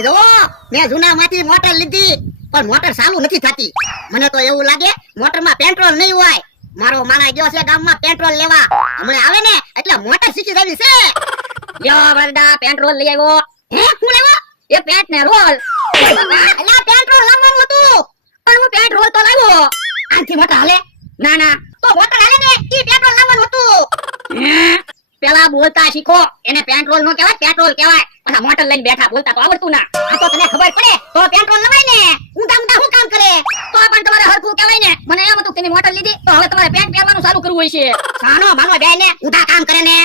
જો મેં જૂનામાંથી મોટર લીધી પણ મોટર ચાલુ નથી થતી. મને તો એવું લાગે મોટરમાં પેટ્રોલ નહીં હોય. મારો માણા ગયો છે ગામમાં પેટ્રોલ લેવા. હમણાં આવે ને એટલે મોટર શીખી જવી છે. યો વરદા પેટ્રોલ લઈ આવ્યો. હે શું લેવો? એ પેટ ને રોલ. અલા પેટ્રોલ લાવવાનું હતું. પણ હું પેટ્રોલ તો લાવ્યો. આથી મોટર હાલે? ના ના તો મોટર હાલે ને ઈ પેટ્રોલ લાવવાનું હતું. પેલા બોલતા શીખો. એને પેટ્રોલ નો કહેવાય, પેટ્રોલ કહેવાય. પાછા મોટર લઈને બેઠા, બોલતા તો આવડતું ના. આ તો તને ખબર પડે તો પેટ્રોલ લવાય ને. ઊંધા ઊંધા શું કામ કરે? તો પણ તમારે હરખું કહેવાય ને. મને એમ હતું કે તમે મોટર લીધી તો હવે તમારે પેન્ટ પહેરવાનું ચાલુ કરવું હોય છે. સાનો માનો બે ને ઊંધા કામ કરે ને.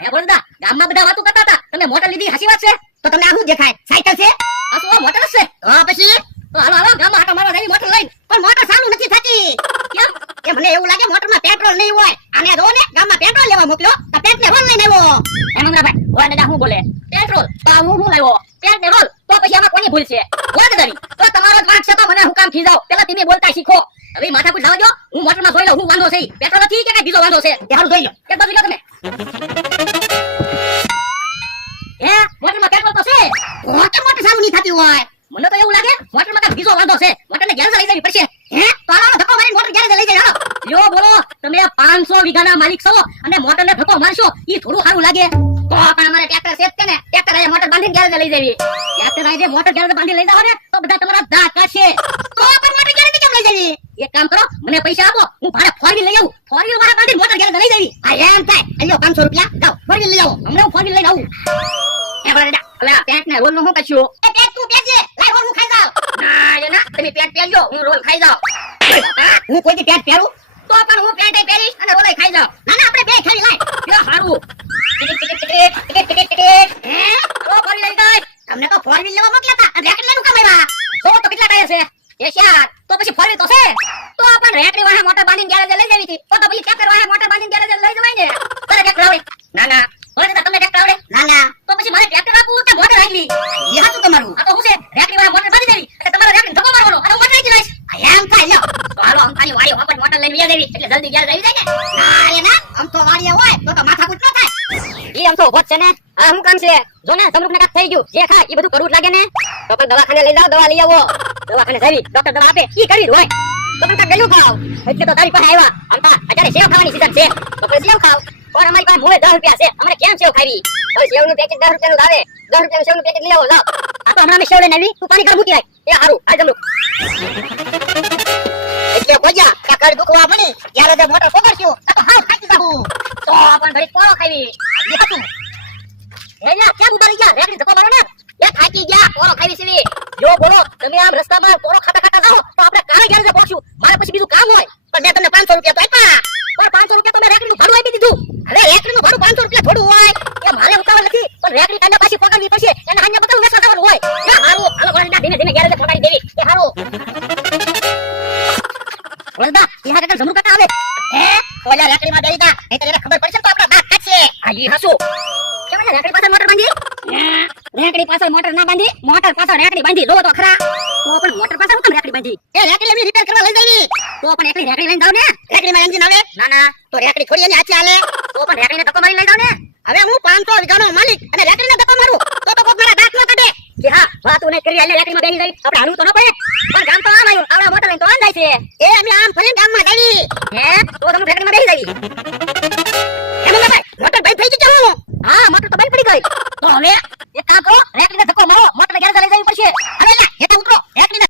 હે બોલતા ગામમાં બધા વાતો કરતા હતા તમે મોટર લીધી, હાચી વાત છે? તો તમને આ શું દેખાય? સાયકલ છે? આ શું મોટર જ છે? તો પછી તો હાલો હાલો ગામમાં આટો મારવા જઈ મોટર લઈને. પણ મોટર ચાલુ નથી થતી. કેમ? એ મને એવું લાગે મોટરમાં પેટ્રોલ નહીં હોય. આને જો ને ગામમાં પેટ્રોલ લેવા મોકલ્યો તો પેટ ને રોલ લઈને આવ્યો. એમ ભાઈ ઓય દાદા હું બોલે પેટ્રોલ તો હું લાવ્યો પેટ ને રોલ. તો પછી આમાં કોની ભૂલ છે? ઓય દાદાની તો તમારો જ વાંક છે. તો મને હું કામ ખીજાવ? પેલા તમે બોલતા શીખો. હવે માથા પર જવા દો. હું મોટરમાં જોઈ લઉં હું વાંધો છે. પેટ્રોલ નથી કે કઈ બીજો વાંધો છે? તે હારું જોઈ લો. એક બાજુ લો તમે. હે મોટરમાં પેટ્રોલ તો છે. મોટર ચાલુ નહીં થતી હોય. મને તો એવું લાગે મોટરમાં કઈ બીજો વાંધો છે. મોટરને ગેરેજ લઈ જવી પડશે. હે તો હાલો ધક્કો મારી મોટર ગેરેજ લઈ જાય. હાલો યો બોલો તમે 500 વીઘાના માલિક છો અને મોટરને ધક્કો મારશો ઈ થોડું સારું લાગે? તો પણ અમારે ટ્રેક્ટર છે કે ને ટ્રેક્ટર આયા મોટર બાંધીને ગેરેજ લઈ જવી. ટ્રેક્ટર આયા મોટર ગેરેજ બાંધી લઈ જાવ ને તો બધા તમારા દાંત કાઢશે. તો પણ મોટર ગેરેજ કેમ લઈ જવી? એક કામ કરો મને પૈસા આપો હું ભાડે ફોર વ્હીલ લઈ આવું. ફોર વ્હીલ વાળા બાંધીને મોટર ગેરેજ લઈ જવી. આ એમ થાય. અલ્યો 500 રૂપિયા જાઓ ફોર વ્હીલ લઈ આવો. હમણાં હું ફોર વ્હીલ લઈને આવું. એ બરાડા હવે આ પેન્ટ ને રોલ નું શું કરશું? એ પેટ તું બેજે લાઈ રોલ હું ખાઈ જાવ. ના એ ના તમે પેન્ટ પહેરજો હું રોલ ખાઈ જાઉં. હું કોઈ દી પેટ પહેરું? તો પણ હું પેન્ટ પહેરીશ અને રોલ ખાઈ જાઉં. ના ના આપણે બે ખાઈ લાઈ. યો હારું. ટિકિટ હે રો ફરી લઈ જાય. તમને તો ફોર વ્હીલ લેવા મોકલ્યા હતા અને રેકડ લેનું કામ આવ્યા. તો કેટલા ટાયર છે? એ ચાર. તો પછી ફરી તો છે. તો પણ રેકડી વાહે મોટર બાંધીને ગેરેજ લઈ જવી હતી. તો પછી ટ્રેક્ટર વાહે મોટર બાંધીને ગેરેજ લઈ જવાય ને. તારે ટ્રેક્ટર આવડે? ના ના. હવે તો તમને ટ્રેક્ટર આવડે? ના ના તો પછી મારે ટ્રેક્ટર આપવું કે મોટર રાખવી? એ હતું તમારું. આ તો શું છે? રેકડી વાહે મોટર બાંધી દેવી એટલે તમારે રેકડી ધક્કો મારવાનો અને હું મોટર રાખી લઈશ. આ એમ થાય લ્યો. તો હાલો આમ ખાલી વાળી વાપર મોટર લઈને વ્યા દેવી એટલે જલ્દી ગેરેજ આવી જાય ને. ના રે ના આમ તો વાળિયા હોય તો માથાકૂટ ન થાય. ઈ આમ તો ઉભો જ છે ને. આ શું કામ છે? જો ને સમરૂપને કાક થઈ ગયું. જે ખાય ઈ બધું કરવું જ લાગે ને. તો પણ દવાખાને લઈ જાઓ, દવા લઈ આવો. દવાખાને જઈ ડોક્ટર દવા આપે ઈ કરવી જ હોય. તો પણ કાક ગયું ખાવ એટલે તો તારી પાસે આવ્યા. આમ તા અત્યારે સેવ ખાવાની સીઝન છે તો પછી સેવ ખાવ. પણ અમારી પાસે મોએ 10 રૂપિયા છે. અમારે કેમ સેવ ખાવી? હવે સેવનું પેકેટ 10 રૂપિયાનું આવે. 10 રૂપિયાનું સેવનું પેકેટ લઈ આવો લાવ. આ તો હમણાં અમે સેવ લઈને આવી. તું પાણી કર મૂકી રાખ. એ હારું હાલ જમલું. એટલે બોલ્યા કે કર દુખવા મળી ત્યારે તે મોટર પકડશું તો હાવ ખાઈ જાવું. તો પણ ઘડી પોરો ખાવી. એ હતું. એ યા કેમ ઉભા રહી ગયા? રેકડી ધક્કો મારો ને. એ થાકી ગયા પોરો ખાવી સીવી. જો બોલો તમે આમ રસ્તામાં પોરો ખાતા ખાતા જાઓ તો આપણે કાં ગેરેજે પહોંચશું? મારે પછી બીજું કામ હોય. પણ મેં તમને 500 રૂપિયા તો આપ્યા. પણ 500 રૂપિયા તમે રેકડીનું ભાડું આપી દીધું. હવે રેકડીનું ભાડું 500 રૂપિયા થોડું હોય. એ મારે ઉતાવળ નથી પણ રેકડી કાંડા પાછી પકડવી પડશે. એને હાન્ય બતાવું વેસવા કરવાનું હોય. એ હારું હાલો ગોળડા ધીમે ધીમે ગેરેજે પકડી દેવી. એ હારું ગોળડા ઈહા કાકા જમરૂ કાકા આવે. હે ઓલા રેકડીમાં દઈ દા નહીં તો એને ખબર પડશે તો આપણા દાંત કાઢશે. આ ઈ હાસુ કેમ ને રેકડી પાછળ મોટર બાંધી? રેકડી પાછળ મોટર ના બાંધી, મોટર પાછળ રેકડી બાંધી. લો તો ખરા. તો પણ મોટર પાછળ હું કેમ રેકડી બાંધી? એ રેકડી એવી રિપેર કરવા લઈ જવી. તો પણ એકલી રેકડી લઈને જાવ ને. રેકડીમાં એન્જિન આવે? ના ના. તો રેકડી થોડી એની હાથે હાલે. તો પણ રેકડીને ધક્કો મારી લઈ જાવ ને. હવે હું 500 વીઘાનો માલિક અને રેકડીને ધક્કો મારું તો કોક મારા દાંત ન કાઢે. કે હા વાતું નહીં કરી એટલે રેકડીમાં બેસી જાય. આપણે હાલવું તો ન પડે. પણ ગામ તો આમ આવ્યું. આવડા મોટર લઈને તો આમ જાય છે. એ અમે આમ ફરીને ગામમાં જવી. હે તો તમે રેકડીમાં બેસી જાય. એમ ના ભાઈ મોટર બંધ થઈ ગઈ હું. હા મોટર તો બંધ પડી ગઈ. તો હવે એક કામ કરો રેકડીને ધક્કો મારો. મોટર ગેરેજ લઈ જવી પડશે. હવે